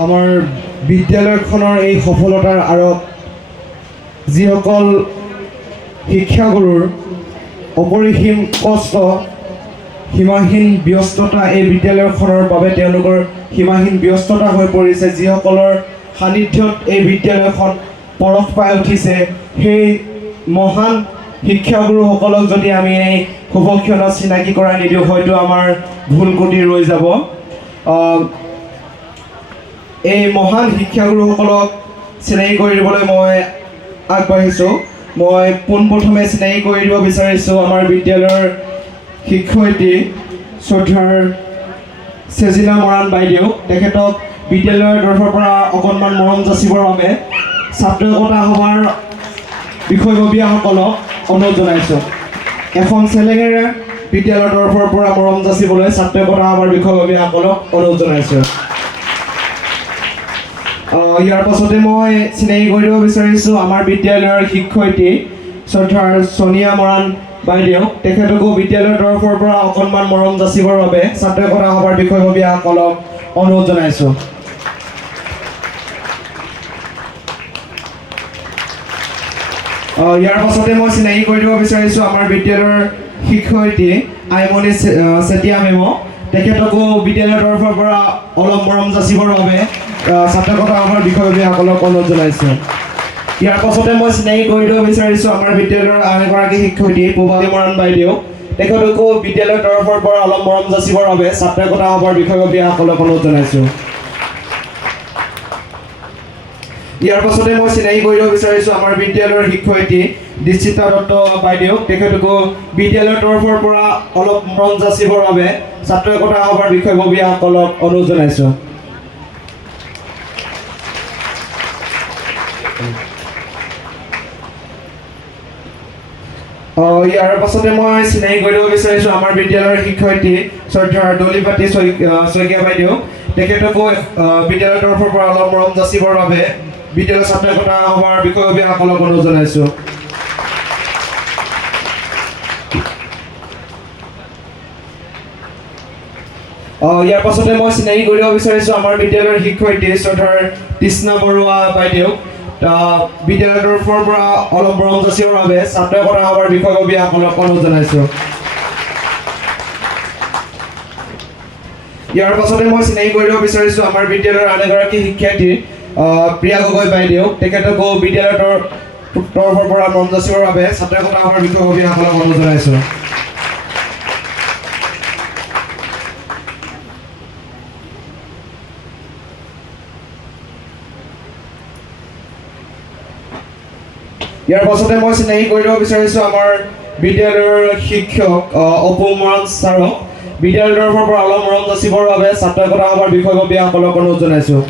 আমাৰ বিদ্যালয়খনৰ এই সফলতাৰ আঁৰত যিসকল শিক্ষাগুৰুৰ অপৰিসীম কষ্ট, সীমাহীন ব্যস্ততা, এই বিদ্যালয়খনৰ বাবে তেওঁলোকৰ সীমাহীন ব্যস্ততা হৈ পৰিছে, যিসকলৰ সান্নিধ্যত এই বিদ্যালয়খন পৰশ পাই উঠিছে, সেই মহান শিক্ষাগুৰুসকলক যদি আমি এই শুভক্ষণত চিনাকি কৰাই নিদিওঁ, হয়তো আমাৰ ভুল ক্ৰুটি ৰৈ যাব। এই মহান শিক্ষাগুৰুসকলক চিনাকি কৰি দিবলৈ মই আগবাঢ়িছোঁ। মই পোনপ্ৰথমে চিনাকি কৰি দিব বিচাৰিছোঁ আমাৰ বিদ্যালয়ৰ শিক্ষয়িত্ৰী শ্ৰদ্ধাৰ চেজিনা মৰাণ বাইদেউ। তেখেতক বিদ্যালয়ৰ তৰফৰ পৰা অকণমান মৰম যাচিবৰ বাবে ছাত্ৰ একতা সভাৰ বিষয়ববীয়াসকলক অনুৰোধ জনাইছোঁ। এখন চেলেঙেৰে বিদ্যালয়ৰ তৰফৰ পৰা মৰম যাচিবলৈ ছাত্ৰ একতা সভাৰ বিষয়ববীয়াসকলক অনুৰোধ জনাইছোঁ। ইয়াৰ পাছতে মই চিনাকি কৰি দিব বিচাৰিছোঁ আমাৰ বিদ্যালয়ৰ শিক্ষয়িত্ৰী শ্ৰদ্ধাৰ সোনিয়া মৰাণ বাইদেউ। তেখেতকো বিদ্যালয়ৰ তৰফৰ পৰা অকণমান মৰম যাচিবৰ বাবে ছাত্ৰ একতা সভাৰ বিষয়ববীয়াসকলক অনুৰোধ জনাইছোঁ। ইয়াৰ পাছতে মই চিনাকি কৰি দিব বিচাৰিছোঁ আমাৰ বিদ্যালয়ৰ শিক্ষয়িত্ৰী আইমণি চেতিয়া মেমক। তেখেতকো বিদ্যালয়ৰ তৰফৰ পৰা অলপ মৰম যাচিবৰ বাবে ছাত্ৰ একতা সভাৰ বিষয়ববীয়াসকলক অনুৰোধ জনাইছোঁ। ইয়াৰ পাছতে মই চিনাকি কৰি দিব বিচাৰিছোঁ আমাৰ বিদ্যালয়ৰ আন এগৰাকী শিক্ষয়িত্ৰী পূবালী মৰাণ বাইদেউ। তেখেতকো বিদ্যালয়ৰ তৰফৰ পৰা অলপ মৰম যাচিবৰ বাবে ছাত্ৰ একতা সভাৰ বিষয়ববীয়াসকলক অনুৰোধ জনাইছোঁ। ইয়াৰ পাছতে মই চিনাকি কৰি দিব বিচাৰিছোঁ আমাৰ বিদ্যালয়ৰ শিক্ষয়িত্ৰী দীক্ষিতা দত্ত বাইদেউ। তেখেতকো বিদ্যালয়ৰ তৰফৰ পৰা অলপ মৰম যাচিবৰ বাবে ছাত্ৰ একতা সভাৰ বিষয়ববীয়াসকলক অনুৰোধ জনাইছোঁ। ইয়াৰ পাছতে মই চিনাকি কৰি দিব বিচাৰিছোঁ আমাৰ বিদ্যালয়ৰ শিক্ষয়িত্ৰী শ্ৰদ্ধাৰ দলিপাতি শইকীয়া বাইদেউ। তেখেতকো বিদ্যালয়ৰ তৰফৰ পৰা অলপ মৰম যাচিবৰ বাবে বিদ্যালয় ছাত্ৰ একতা সভাৰ বিষয়ববীয়াসকলক অনুৰোধ জনাইছোঁ। ইয়াৰ পাছতে মই চিনাকি কৰি দিব বিচাৰিছোঁ আমাৰ বিদ্যালয়ৰ শিক্ষয়িত্ৰী শ্ৰদ্ধাৰ তৃষ্ণা বৰুৱা বাইদেউক। বিদ্যালয়ৰ তৰফৰ পৰা অলপ মৰম যাচিবৰ বাবে ছাত্ৰ একতা সভাৰ বিষয়ববীয়াসকলক অনুৰোধ জনাইছোঁ। ইয়াৰ পাছতে মই চিনাকি কৰি দিব বিচাৰিছোঁ আমাৰ বিদ্যালয়ৰ আন এগৰাকী শিক্ষাৰ্থী প্ৰিয়া গগৈ বাইদেউ। তেখেতকো বিদ্যালয়ৰ তৰফৰ পৰা মৰম যাচিবৰ বাবে ছাত্ৰ একতা সভাৰ বিষয়ববীয়াসকলক অনুৰোধ জনাইছোঁ। ইয়াৰ পাছতে মই চিনাকি কৰি দিব বিচাৰিছোঁ আমাৰ বিদ্যালয়ৰ শিক্ষক অপু মৰাণ ছাৰক। বিদ্যালয়ৰ তৰফৰ পৰা অলপ মৰম যাচিবৰ বাবে ছাত্ৰ একতা সভাৰ বিষয়ববীয়াসকলক অনুৰোধ জনাইছোঁ।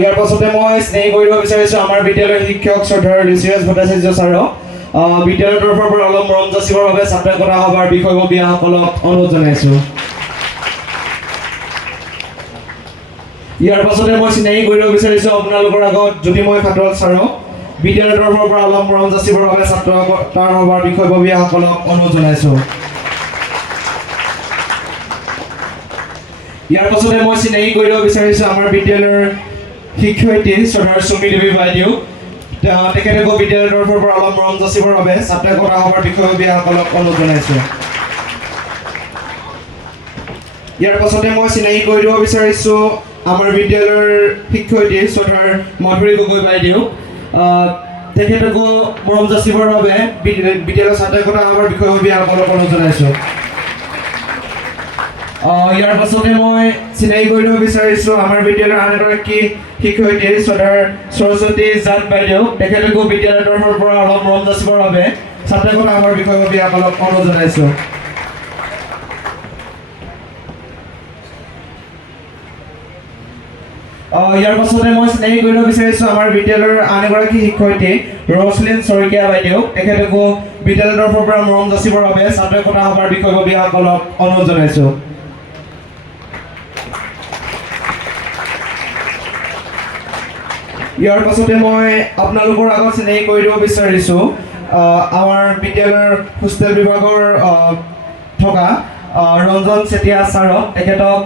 ইয়াৰ পাছতে মই চিনাকি কৰি দিব বিচাৰিছোঁ আমাৰ বিদ্যালয়ৰ শিক্ষক শ্ৰদ্ধাৰ ঋষিৰাজ ভট্টাচাৰ্য ছাৰক। বিদ্যালয়ৰ তৰফৰ পৰা অলপ মৰম যাচিবৰ বাবে ছাত্ৰ একতা সভাৰ বিষয়ববীয়াসকলক অনুৰোধ জনাইছোঁ। ইয়াৰ পাছতে মই চিনাকি কৰি দিব বিচাৰিছোঁ আপোনালোকৰ আগত জ্যোতিময় খাটল ছাৰক। বিদ্যালয়ৰ তৰফৰ পৰা অলপ মৰম যাচিবৰ বাবে ছাত্ৰ একতা সভাৰ বিষয়ববীয়াসকলক অনুৰোধ জনাইছোঁ। ইয়াৰ পাছতে মই চিনাকি কৰি দিব বিচাৰিছোঁ আমাৰ বিদ্যালয়ৰ শিক্ষয়িত্ৰী শ্ৰদ্ধাৰ চুমি দেৱী বাইদেউ। তেখেতকো বিদ্যালয়ৰ তৰফৰ পৰা অলপ মৰম যাচিবৰ বাবে ছাত্ৰ একতা সভাৰ বিষয়ববীয়াসকলক অনুৰোধ জনাইছোঁ। ইয়াৰ পাছতে মই চিনাকি কৰি দিব বিচাৰিছোঁ আমাৰ বিদ্যালয়ৰ শিক্ষয়িত্ৰী শ্ৰদ্ধাৰ মাধুৰী গগৈ বাইদেউ। তেখেতকো মৰম যাচিবৰ বাবে বিদ্যালয়ৰ ছাত্ৰ একতা সভাৰ বিষয়ববীয়াসকলক অনুৰোধ জনাইছোঁ। ইয়াৰ পাছতে মই চিনাকি কৰি দিব বিচাৰিছোঁ আমাৰ বিদ্যালয়ৰ আন এগৰাকী শিক্ষয়িত্ৰী শ্ৰদ্ধাৰ সৰস্বতী জাত বাইদেউ। তেখেতকো বিদ্যালয়ৰ তৰফৰ পৰা অলপ মৰম যাচিবৰ বাবে ছাত্ৰ একতা সভাৰ বিষয়ববীয়াসকলক অনুৰোধ জনাইছোঁ। ইয়াৰ পাছতে মই চিনাকি কৰিব বিচাৰিছোঁ আমাৰ বিদ্যালয়ৰ আন এগৰাকী শিক্ষয়িত্ৰী ৰছলিন শইকীয়া বাইদেউ। তেখেতকো বিদ্যালয়ৰ তৰফৰ পৰা মৰম যাচিবৰ বাবে ছাত্ৰ একতা সভাৰ বিষয়ববীয়াসকলক অনুৰোধ জনাইছোঁ। ইয়াৰ পাছতে মই আপোনালোকৰ আগত চিনাকি কৰি দিব বিচাৰিছোঁ আমাৰ বিদ্যালয়ৰ হোষ্টেল বিভাগৰ থকা ৰঞ্জন চেতিয়া ছাৰক। তেখেতক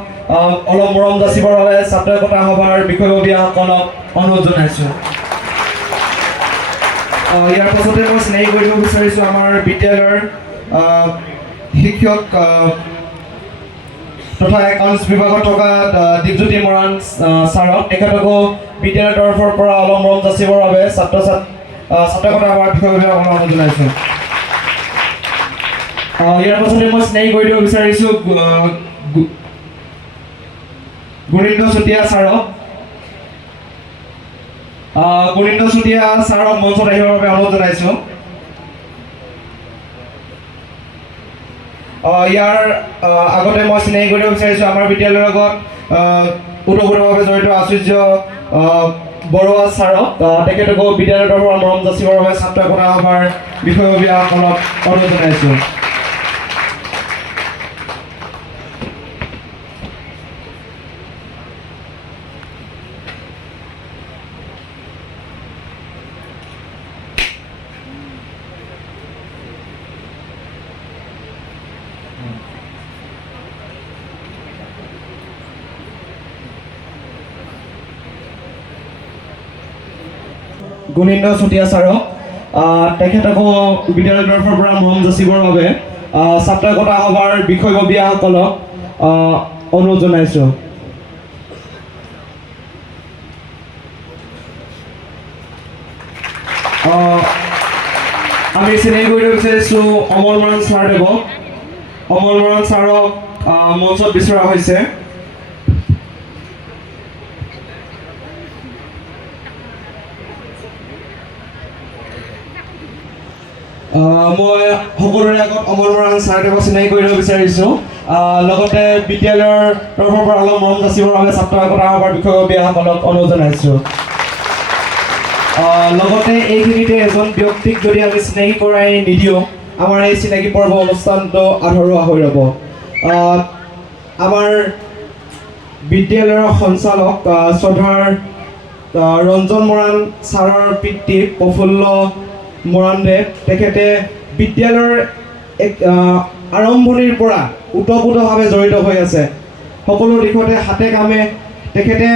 অলপ মৰম যাচিবৰ বাবে ছাত্ৰ একতা সভাৰ বিষয়ববীয়াসকলক অনুৰোধ জনাইছোঁ। ইয়াৰ পাছতে মই চিনাকি কৰিব বিচাৰিছোঁ আমাৰ বিদ্যালয়ৰ শিক্ষক তথা একাউণ্টছ বিভাগত থকা দীপজ্যোতি মৰাণ ছাৰক। তেখেতকো বিদ্যালয়ৰ তৰফৰ পৰা অলপ মৰম যাচিবৰ বাবে ছাত্ৰ একতা সভাৰ বিষয়ববীয়াসকলক অনুৰোধ জনাইছোঁ। ইয়াৰ পাছতে মই চিনাকি কৰি দিব বিচাৰিছোঁ গুণীন্দ্ৰ চুতীয়া ছাৰক। গুণীন্দ্ৰ চুতীয়া ছাৰক মঞ্চত আহিবৰ বাবে অনুৰোধ জনাইছোঁ। ইয়াৰ আগতে মই চিনাকি কৰিব বিচাৰিছোঁ আমাৰ বিদ্যালয়ৰ লগত ওতঃপ্ৰোতভাৱে জড়িত আচুৰ্য বৰুৱা ছাৰক। তেখেতকো বিদ্যালয়ৰ তৰফৰ পৰা মৰম যাচিবৰ বাবে ছাত্ৰ একতা সভাৰ বিষয়ববীয়াসকলক অনুৰোধ জনাইছোঁ। গুণীন্দ্ৰ চুতীয়া ছাৰক। তেখেতকো বিদ্যালয়ৰ তৰফৰ পৰা মৰম যাচিবৰ বাবে ছাত্ৰ একতা সভাৰ বিষয়ববীয়াসকলক অনুৰোধ জনাইছোঁ। আমি চিনাকি কৰিব বিচাৰিছোঁ অমল মৰাণ ছাৰদেৱক। অমল মৰাণ ছাৰক মঞ্চত বিচৰা হৈছে। মই সকলোৰে আগত অমল মৰাণ ছাৰদেৱক চিনাকি কৰিব বিচাৰিছোঁ। লগতে বিদ্যালয়ৰ তৰফৰ পৰা অলপ মৰম যাচিবৰ বাবে ছাত্ৰ একতা সভাৰ বিষয়ববীয়াসকলক অনুৰোধ জনাইছোঁ। লগতে এইখিনিতে এজন ব্যক্তিক যদি আমি চিনাকি কৰাই নিদিওঁ আমাৰ এই চিনাকি পৰ্ব অনুষ্ঠানটো আধৰুৱা হৈ ৰ'ব। আমাৰ বিদ্যালয়ৰ সঞ্চালক শ্ৰদ্ধাৰ ৰঞ্জন মৰাণ ছাৰৰ পিতৃ প্ৰফুল্ল মৰাণদেৱ। তেখেতে বিদ্যালয়ৰ আৰম্ভণিৰ পৰা ওতঃপ্ৰোতভাৱে জড়িত হৈ আছে। সকলো দিশতে হাতে কামে তেখেতে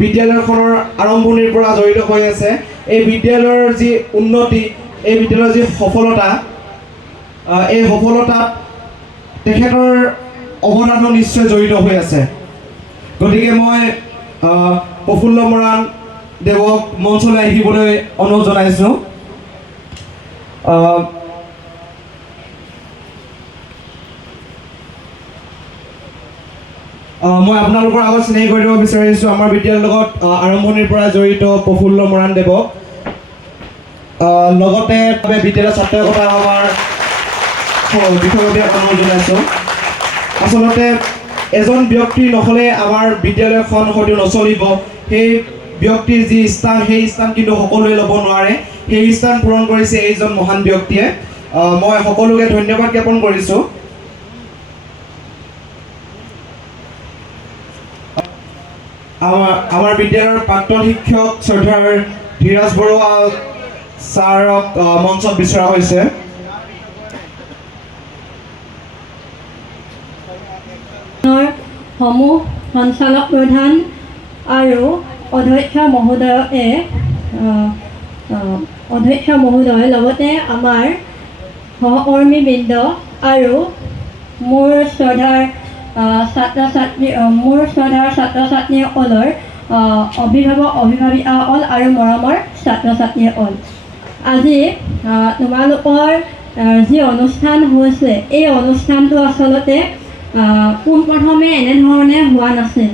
বিদ্যালয়খনৰ আৰম্ভণিৰ পৰা জড়িত হৈ আছে। এই বিদ্যালয়ৰ যি উন্নতি, এই বিদ্যালয়ৰ যি সফলতা, এই সফলতাত তেখেতৰ অৱদানো নিশ্চয় জড়িত হৈ আছে। গতিকে মই প্ৰফুল্ল মৰাণ দেৱক মঞ্চলৈ আহিবলৈ অনুৰোধ জনাইছোঁ। মই আপোনালোকৰ আগত চিনাকি কৰি দিব বিচাৰিছোঁ আমাৰ বিদ্যালয়ৰ লগত আৰম্ভণিৰ পৰা জড়িত প্ৰফুল্ল মৰাণ দেৱক। লগতে বিদ্যালয়ৰ ছাত্ৰ একতা সভাৰ বিষয়ববীয়াক অনুৰোধ জনাইছোঁ। আচলতে এজন ব্যক্তি নহ'লে আমাৰ বিদ্যালয়খন হয়তো নচলিব। সেই ব্যক্তিৰ যি স্থান, সেই স্থান কিন্তু সকলোৱে ল'ব নোৱাৰে। সেই স্থান পূৰণ কৰিছে এইজন মহান ব্যক্তিয়ে। মই সকলোকে ধন্যবাদ জ্ঞাপন কৰিছোঁ। আমাৰ বিদ্যালয়ৰ প্ৰাক্তন শিক্ষক শ্ৰদ্ধাৰ ধীৰাজ বৰুৱা ছাৰক মঞ্চত বিচৰা হৈছে। সমূহ সঞ্চালক প্ৰধান আৰু অধ্যক্ষ মহোদয় লগতে আমাৰ সহকৰ্মীবৃন্দ আৰু মোৰ শ্ৰদ্ধাৰ ছাত্ৰ ছাত্ৰীসকলৰ অভিভাৱক অভিভাৱিকাসকল আৰু মৰমৰ ছাত্ৰ ছাত্ৰীসকল, আজি তোমালোকৰ যি অনুষ্ঠান হৈছে এই অনুষ্ঠানটো আচলতে পোনপ্ৰথমে এনেধৰণে হোৱা নাছিল।